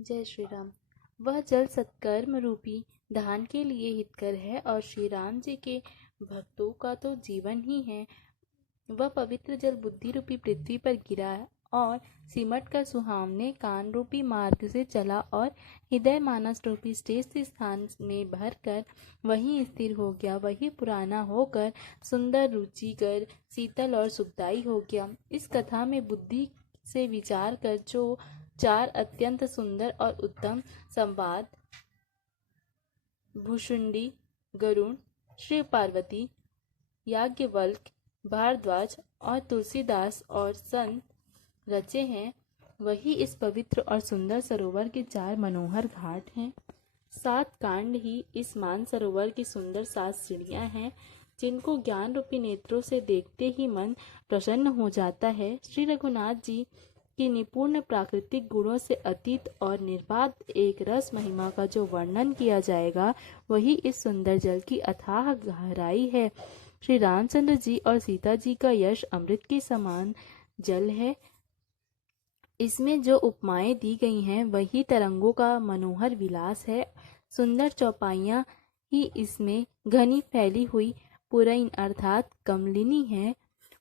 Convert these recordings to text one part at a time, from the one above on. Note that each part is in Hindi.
जय श्री राम। वह जल सत्कर्म रूपी दान के लिए हितकर है और श्री राम जी के भक्तों का तो जीवन ही है। वह पवित्र जल बुद्धि रूपी पृथ्वी पर गिरा और सिमट कर सुहावने कान रूपी मार्ग से चला और हृदय मानस रूपी श्रेष्ठ स्थान में भर कर वहीं स्थिर हो गया। वही पुराना होकर सुंदर, रुचिकर, शीतल और सुखदायी हो गया। इस कथा में बुद्धि से विचार कर जो चार अत्यंत सुंदर और उत्तम संवाद भुशुंडी, गरुण, श्री पार्वती, याज्ञवल्क, भारद्वाज और तुलसीदास और संत रचे हैं, वही इस पवित्र और सुंदर सरोवर के चार मनोहर घाट हैं। 7 कांड ही इस मानसरोवर की सुंदर 7 सीढ़ियां हैं, जिनको ज्ञान रूपी नेत्रों से देखते ही मन प्रसन्न हो जाता है। श्री रघुनाथ जी की निपुण प्राकृतिक गुणों से अतीत और निर्बाध एक रस महिमा का जो वर्णन किया जाएगा, वही इस सुंदर जल की अथाह गहराई है। श्री रामचंद्र जी और सीता जी का यश अमृत के समान जल है। इसमें जो उपमाएं दी गई हैं, वही तरंगों का मनोहर विलास है। सुंदर चौपाइयाँ ही इसमें घनी फैली हुई पुरैन अर्थात कमलिनी है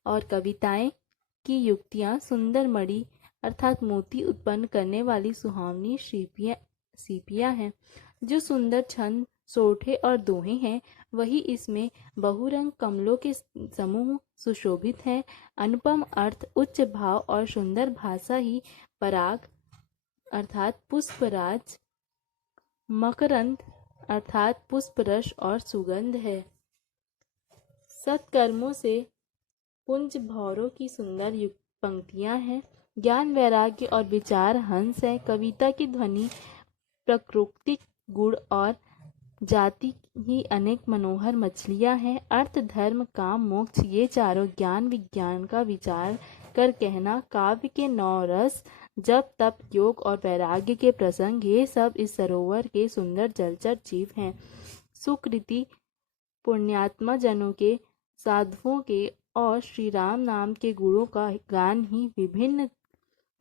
और कविताएं की युक्तियां सुंदर मणि अर्थात मोती उत्पन्न करने वाली सुहावनी सीपियां हैं। जो सुंदर छंद, सोठे और दोहे हैं, वही इसमें बहुरंग कमलों के समूह सुशोभित हैं। अनुपम अर्थ, उच्च भाव और सुंदर भाषा ही पराग अर्थात पुष्पराज, मकरंद अर्थात पुष्परस और सुगंध है। सत्कर्मों से पुंज भौरों की सुंदर युक्त पंक्तियां हैं। ज्ञान, वैराग्य और विचार हंस है। कविता की ध्वनि, प्राकृतिक गुण और जाति ही अनेक मनोहर मछलियां हैं। अर्थ, धर्म, काम, मोक्ष ये चारों ज्ञान विज्ञान का विचार कर कहना। काव्य के 9 रस, जप, तप, योग और वैराग्य के प्रसंग, ये सब इस सरोवर के सुंदर जलचर जीव हैं। सुकृति, पुण्यात्मा जनों के, साधुओं के और श्री राम नाम के गुणों का गान ही विभिन्न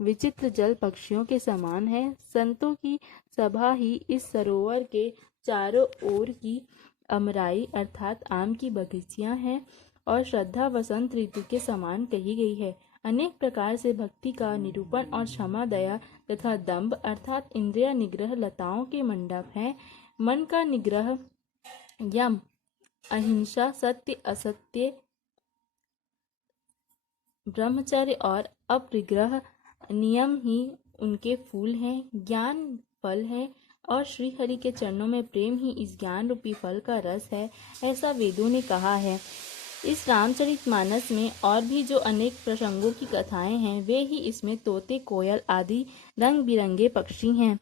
विचित्र जल पक्षियों के समान है। संतों की सभा ही इस सरोवर के चारों ओर की अमराई अर्थात आम की बगीचियां हैं और श्रद्धा वसंत ऋतु के समान कही गई है। अनेक प्रकार से भक्ति का निरूपण और क्षमा, दया तथा दंभ अर्थात इंद्रिय निग्रह लताओं के मंडप हैं। मन का निग्रह, यम, अहिंसा, सत्य, असत्य, ब्रह्मचर्य और अपरिग्रह नियम ही उनके फूल हैं। ज्ञान फल है और श्री हरि के चरणों में प्रेम ही इस ज्ञान रूपी फल का रस है, ऐसा वेदों ने कहा है। इस रामचरितमानस में और भी जो अनेक प्रसंगों की कथाएं हैं, वे ही इसमें तोते, कोयल आदि रंग बिरंगे पक्षी हैं।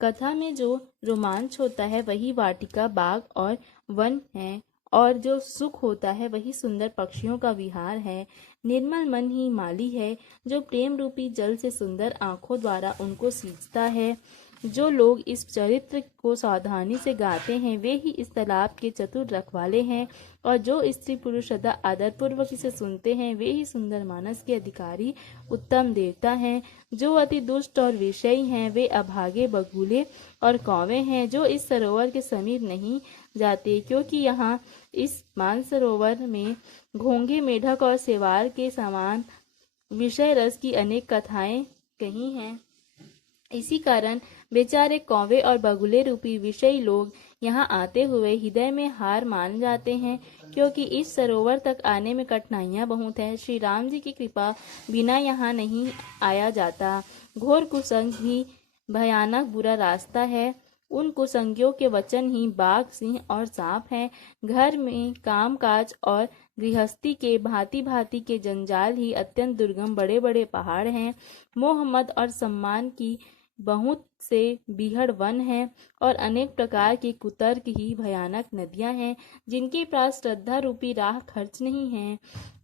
कथा में जो रोमांच होता है, वही वाटिका, बाग और वन है, और जो सुख होता है, वही सुंदर पक्षियों का विहार है। निर्मल मन ही माली है, जो प्रेम रूपी जल से सुंदर आंखों द्वारा उनको सींचता है। जो लोग इस चरित्र को सावधानी से गाते हैं, वे ही इस तालाब के चतुर रखवाले हैं, और जो स्त्री पुरुष सदा आदरपूर्वक इसे सुनते हैं, वे ही सुंदर मानस के अधिकारी उत्तम देवता हैं। जो अति दुष्ट और विषयी हैं, वे अभागे, बगुले और कौवे हैं, जो इस सरोवर के समीप नहीं जाते, क्योंकि यहाँ इस मानसरोवर में घोंघे, मेढक और सेवार के समान विषय रस की अनेक कथाएं कही हैं। इसी कारण बेचारे कौवे और बगुले रूपी विषयी लोग यहाँ आते हुए हृदय में हार मान जाते हैं, क्योंकि इस सरोवर तक आने में कठिनाइयाँ बहुत है। श्री राम जी की कृपा बिना यहाँ नहीं आया जाता। घोर कुसंग ही भयानक बुरा रास्ता है। उन कुसंगियों के वचन ही बाघ, सिंह और सांप हैं। घर में काम काज और गृहस्थी के भांति भांति के जंजाल ही अत्यंत दुर्गम बड़े बड़े पहाड़ हैं। मोह, मद और सम्मान की बहुत से बीहड़ वन हैं, और अनेक प्रकार की कुतर्क ही भयानक नदियां हैं, जिनके पास श्रद्धा रूपी राह खर्च नहीं है,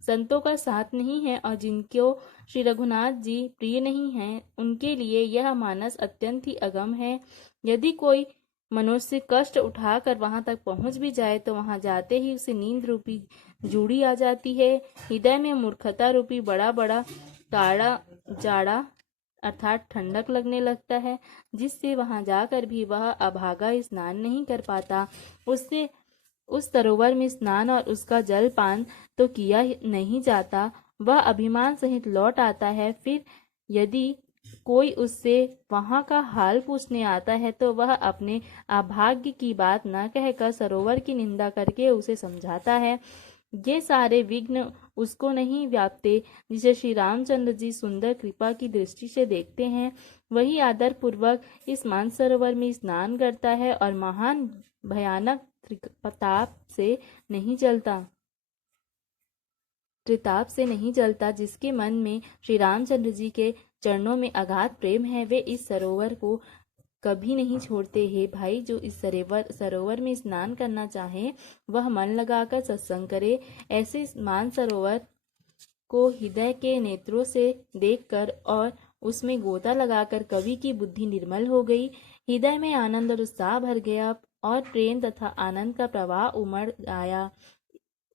संतों का साथ नहीं है, और जिनको श्री रघुनाथ जी प्रिय नहीं हैं, उनके लिए यह मानस अत्यंत ही अगम है। यदि कोई मनुष्य कष्ट उठाकर वहां तक पहुंच भी जाए, तो वहां जाते ही उसे नींद रूपी जूड़ी आ जाती है। हृदय में मूर्खता रूपी बड़ा बड़ा काड़ा जाड़ा अर्थात ठंडक लगने लगता है, जिससे वहां जाकर भी वह अभागा स्नान नहीं कर पाता। उससे उस सरोवर में स्नान और उसका जलपान तो किया नहीं जाता। वह अभिमान सहित लौट आता है। फिर यदि कोई उससे वहां का हाल पूछने आता है तो वह अपने अभाग्य की बात न कहकर सरोवर की निंदा करके उसे समझाता है। ये सारे विघ्न उसको नहीं व्यापते। जिसे श्री रामचंद्र जी सुंदर कृपा की दृष्टि से देखते हैं, वही आदर पूर्वक इस मानसरोवर में स्नान करता है और महान भयानक त्रिताप से नहीं जलता। जिसके मन में श्री रामचंद्र जी के चरणों में अगाध प्रेम है, वे इस सरोवर को कभी नहीं छोड़ते। हे भाई, जो इस सरोवर में स्नान करना चाहे वह मन लगाकर सत्संग करे। ऐसे मानसरोवर को हृदय के नेत्रों से देखकर और उसमें गोता लगाकर कवि की बुद्धि निर्मल हो गई। हृदय में आनंद और उत्साह भर गया और प्रेम तथा आनंद का प्रवाह उमड़ आया।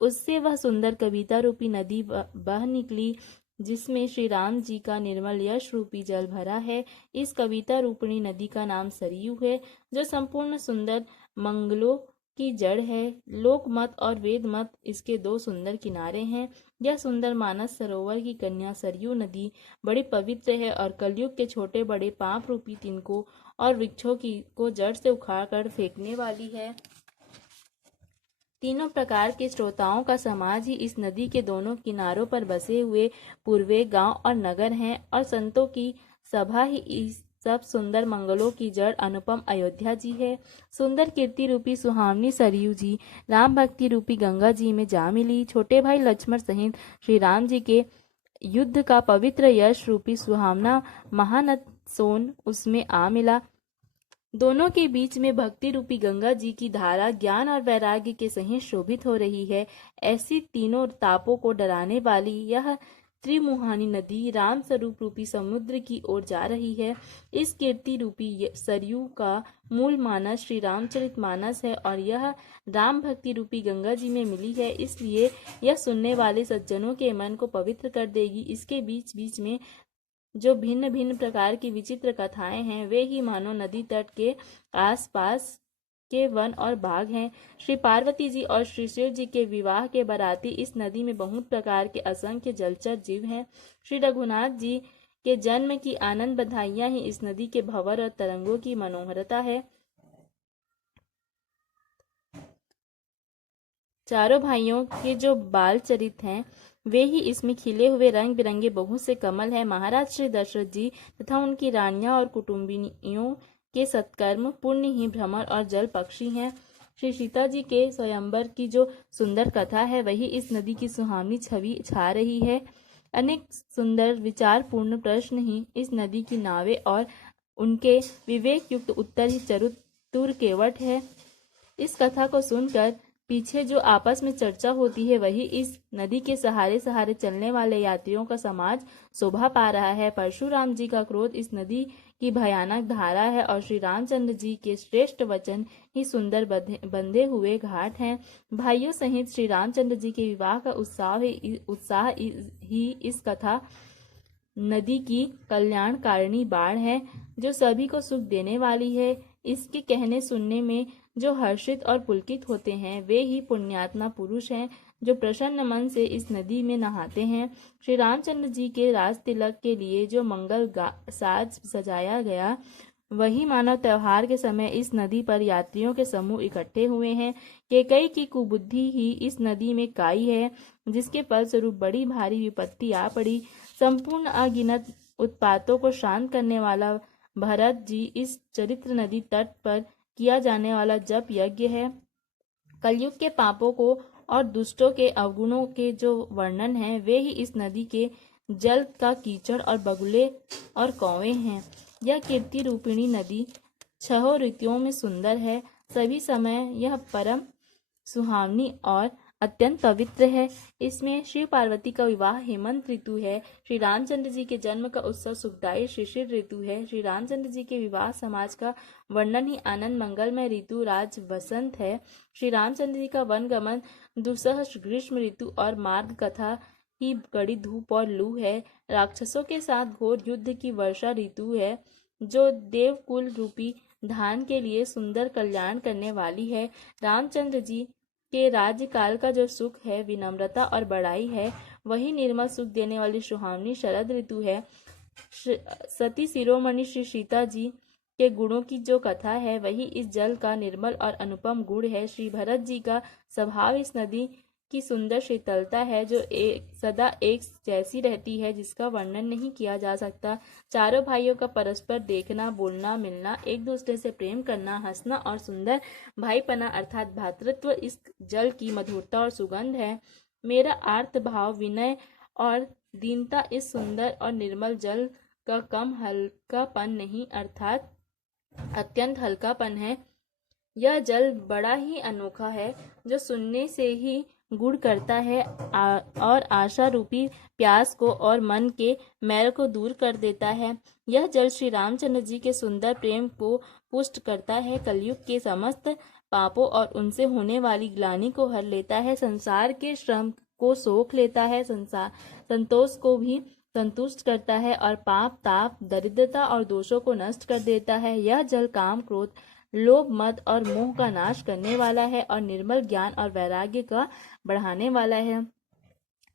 उससे वह सुंदर कविता रूपी नदी बह निकली, जिसमें श्री राम जी का निर्मल यश रूपी जल भरा है। इस कविता रूपिणी नदी का नाम सरयू है, जो संपूर्ण सुंदर मंगलों की जड़ है। लोक मत और वेद मत इसके दो सुंदर किनारे हैं। यह सुंदर मानस सरोवर की कन्या सरयू नदी बड़ी पवित्र है और कलयुग के छोटे बड़े पाप रूपी तिनकों और वृक्षों को जड़ से उखाड़ कर फेंकने वाली है। तीनों प्रकार के श्रोताओं का समाज ही इस नदी के दोनों किनारों पर बसे हुए पूर्वे गांव और नगर हैं, और संतों की सभा ही इस सब सुंदर मंगलों की जड़ अनुपम अयोध्या जी है। सुंदर कीर्ति रूपी सुहावनी सरयू जी राम भक्ति रूपी गंगा जी में जा मिली। छोटे भाई लक्ष्मण सहित श्री राम जी के युद्ध का पवित्र यश रूपी सुहावना महानद सोन उसमें आ मिला। दोनों के बीच में भक्ति रूपी गंगा जी की धारा ज्ञान और वैराग्य के सहित शोभित हो रही है। ऐसी तीनों तापों को डराने वाली यह त्रिमुहानी नदी राम स्वरूप रूपी समुद्र की ओर जा रही है। इस कीर्ति रूपी सरयू का मूल मानस श्री रामचरित मानस है और यह राम भक्ति रूपी गंगा जी में मिली है, इसलिए यह सुनने वाले सज्जनों के मन को पवित्र कर देगी। इसके बीच बीच में जो भिन्न भिन्न प्रकार की विचित्र कथाएं हैं, वे ही मानो नदी तट के आसपास के वन और बाग हैं। श्री पार्वती जी और श्री शिव जी के विवाह के बराती इस नदी में बहुत प्रकार के असंख्य जलचर जीव हैं। श्री रघुनाथ जी के जन्म की आनंद बधाइयां ही इस नदी के भंवर और तरंगों की मनोहरता है। चारों भाइयों के जो बाल चरित हैं, वे ही इसमें खिले हुए रंग बिरंगे बहुत से कमल हैं। महाराज श्री दशरथ जी तथा उनकी रानियां और कुटुंबिनियों के सत्कर्म पुण्य ही भ्रमर और जल पक्षी हैं। श्री सीता जी के स्वयंवर की जो सुंदर कथा है, वही इस नदी की सुहावनी छवि छा रही है। अनेक सुंदर विचारपूर्ण प्रश्न ही इस नदी की नावें और उनके विवेक युक्त उत्तर ही चतुर केवट है। इस कथा को सुनकर पीछे जो आपस में चर्चा होती है, वही इस नदी के सहारे सहारे चलने वाले यात्रियों का समाज शोभा पा रहा है। परशुराम जी का क्रोध इस नदी की भयानक धारा है और श्री रामचंद्र जी के श्रेष्ठ वचन ही सुंदर बंधे हुए घाट हैं। भाइयों सहित श्री रामचंद्र जी के विवाह का उत्साह ही इस कथा नदी की कल्याणकारिणी बाढ़ है, जो सभी को सुख देने वाली है। इसके कहने सुनने में जो हर्षित और पुलकित होते हैं, वे ही पुण्यात्मा पुरुष हैं, जो प्रसन्न मन से इस नदी में नहाते हैं। श्री रामचंद्र जी के राज तिलक के लिए जो मंगल साज सजाया गया, वही मानव त्योहार के समय इस नदी पर यात्रियों के समूह इकट्ठे हुए हैं। केकई की कुबुद्धि ही इस नदी में काई है, जिसके फलस्वरूप बड़ी भारी विपत्ति आ पड़ी। संपूर्ण अगिनत उत्पातों को शांत करने वाला भरत जी इस चरित्र नदी तट पर किया जाने वाला जप यज्ञ है। कलयुग के पापों को और दुष्टों के अवगुणों के जो वर्णन है, वे ही इस नदी के जल का कीचड़ और बगुले और कौवे हैं। यह कीर्ति रूपिणी नदी 6 ऋतुओं में सुंदर है। सभी समय यह परम सुहावनी और अत्यंत पवित्र है। इसमें शिव पार्वती का विवाह हेमंत ऋतु है। श्री रामचंद्र जी के जन्म का उत्सव सुखदायी शिशिर ऋतु है। श्री रामचंद्र जी के विवाह समाज का वर्णन ही आनंद मंगलमय ऋतु राज वसंत है। श्री रामचंद्र जी का वन गमन दुस्सह ग्रीष्म ऋतु और मार्ग कथा ही कड़ी धूप और लू है। राक्षसों के साथ घोर युद्ध की वर्षा ऋतु है, जो देवकुल रूपी धान के लिए सुंदर कल्याण करने वाली है। रामचंद्र जी के राज्यकाल का जो सुख है, विनम्रता और बड़ाई है, वही निर्मल सुख देने वाली सुहावनी शरद ऋतु है। सती शिरोमणि श्री सीता जी के गुणों की जो कथा है, वही इस जल का निर्मल और अनुपम गुण है। श्री भरत जी का स्वभाव इस नदी की सुंदर शीतलता है, जो सदा एक जैसी रहती है, जिसका वर्णन नहीं किया जा सकता। चारों भाइयों का परस्पर देखना, बोलना, मिलना, एक दूसरे से प्रेम करना, हंसना और सुंदर भाईपना अर्थात भ्रातृत्व इस जल की मधुरता और सुगंध है। मेरा आर्त भाव, विनय और दीनता इस सुंदर और निर्मल जल का कम हल्कापन नहीं अर्थात अत्यंत हल्कापन है। यह जल बड़ा ही अनोखा है, जो सुनने से ही गुण करता है और आशा रूपी प्यास को और मन के मैल को दूर कर देता है। यह जल श्री रामचंद्र जी के सुंदर प्रेम को पुष्ट करता है, कलयुग के समस्त पापों और उनसे होने वाली ग्लानि को हर लेता है, संसार के श्रम को सोख लेता है, संतोष को भी संतुष्ट करता है और पाप, ताप, दरिद्रता और दोषों को नष्ट कर देता है। यह जल काम, क्रोध, लोभ, मद और मोह का नाश करने वाला है और निर्मल ज्ञान और वैराग्य का बढ़ाने वाला है।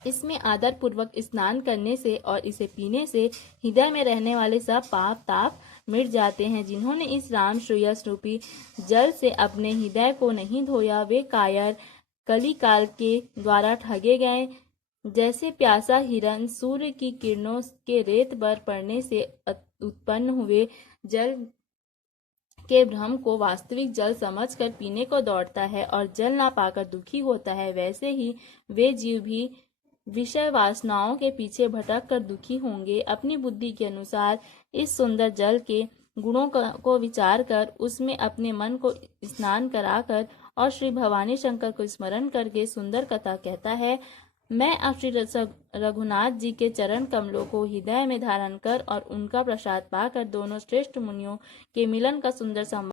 इसमें आदर पूर्वक स्नान करने से और इसे पीने से हृदय में रहने वाले सब पाप, ताप मिट जाते हैं। जिन्होंने इस राम श्रेयस रूपी जल से अपने हृदय को नहीं धोया, वे कायर, कली काल के द्वारा ठगे गए। जैसे प्यासा हिरन सूर्य की किरणों के रेत पर पड़ने से उत्पन्न हुए जल के भ्रम को वास्तविक जल समझकर पीने को दौड़ता है और जल ना पाकर दुखी होता है, वैसे ही वे जीव भी विषय वासनाओं के पीछे भटक कर दुखी होंगे। अपनी बुद्धि के अनुसार इस सुंदर जल के गुणों को विचार कर उसमें अपने मन को स्नान कराकर और श्री भवानी शंकर को स्मरण करके सुंदर कथा कहता है। मैं अब श्री रघुनाथ जी के चरण कमलों को हृदय में धारण कर और उनका प्रसाद पाकर दोनों श्रेष्ठ मुनियों के मिलन का सुंदर